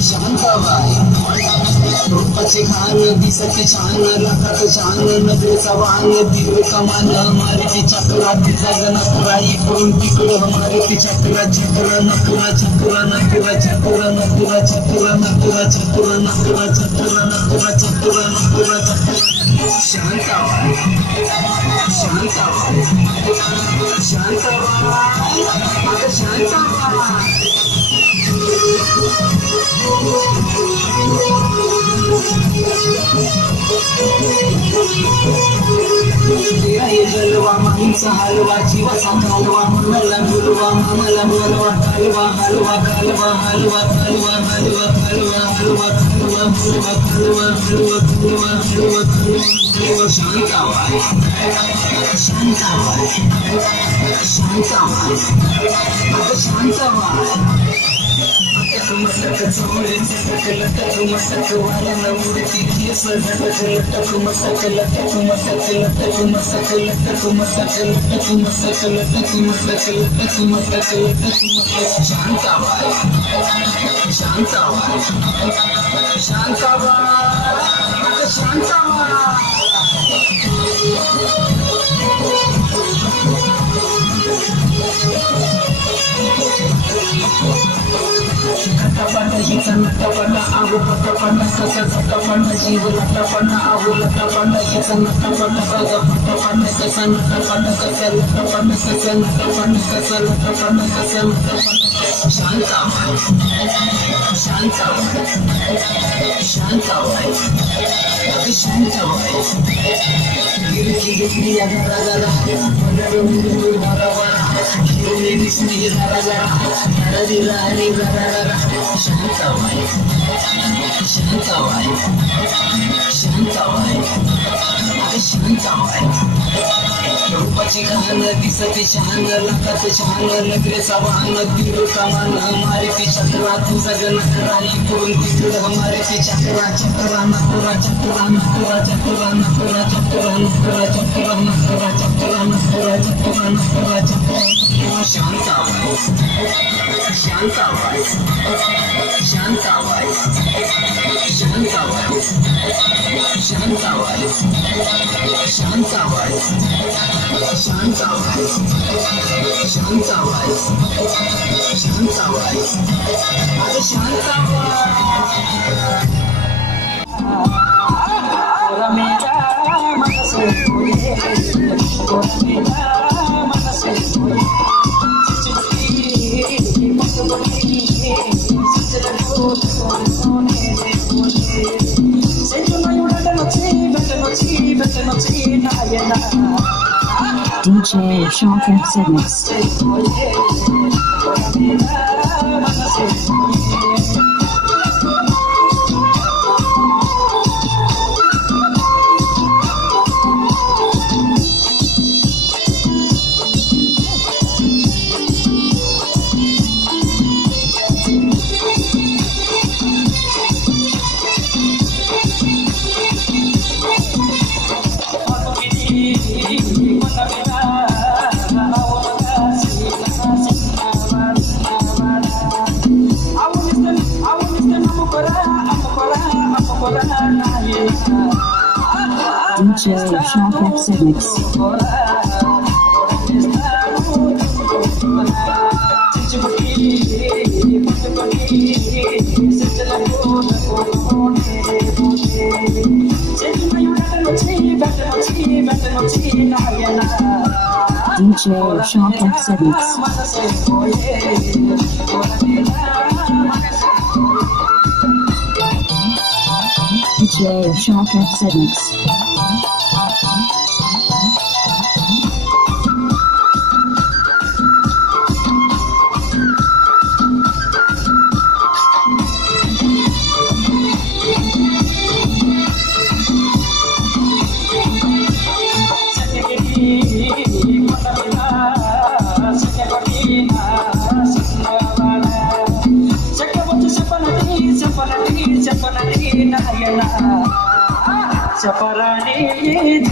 शांताबाई रूपाचे खान दिसते छान लखात छान नजरेचा वाण दिल कमान मारुती चक्रा तिचा गणपुरा इकडून तिकडं मारुती चक्रा चक्र नपुरा चक्रा नपुरा चक्र नपुरा चक्र नपुरा चक्र नपुरा चक्र नपुरा चक्र नपुरा चक्र शांताबाई शांताबाई शांताबाई आता शांताबाई जलवा माहीचा हलवा जीवाचा कालवा मनाला बोलवा मनाला बोलवा कालवा हलवा कालवा हलवा कालवा हलवा कालवा हलवा कालवा हलवा कालवा हलवा कालवा हलवा कालवा शांताबाई शांताबाई शांताबाई आता शांताबाई मटक चौरे चटक लटक मटक वाला मूर्ति केस झटक लटक मटक लटक मटक लटक मटक लटक मटक लटक मटक लटक मटक लटक मटक लटक शांताबाई शांताबाई शांताबाई शांताबाई हिचा नटपणा आहो पटपणा कसा झटपणा जीव लटपणा आहो लटपणा हिचा नटपणा बघा पटपणा कसा नटपणा कसा लटपणा कसा नटपणा कसा लटपणा कसा लटपणा शांताबाई शांताबाई शांताबाई अगं शांताबाई गिरकी घेतली या घराला हिरवी दिसली घराला शांताबाई शांताबाई शांताबाई अगं शांताबाई रूपाची खान दिसते छान लखात छान नजरेचा वाहन दिल कमान मारुती चक्रा तुझा गणकरा इकडून तिकडं मारुती चक्रा चक्रा नपुरा चक्रा नपुरा चक्रा नपुरा चक्रा नपुरा चक्रा नपुरा चक्रा नपुरा चक्रा नपुरा चक्रा शांताबाई शांताबाई शांताबाई शांताबाई शांताबाई शांताबाई शांताबाई शांताबाई शांताबाई अरे शांताबाई मेरा मन से मेरा मन से DJ Shark X-Mix. DJ Shark X-Mix. DJ Shark X-Mix. DJ Shark X-Mix. Chaparani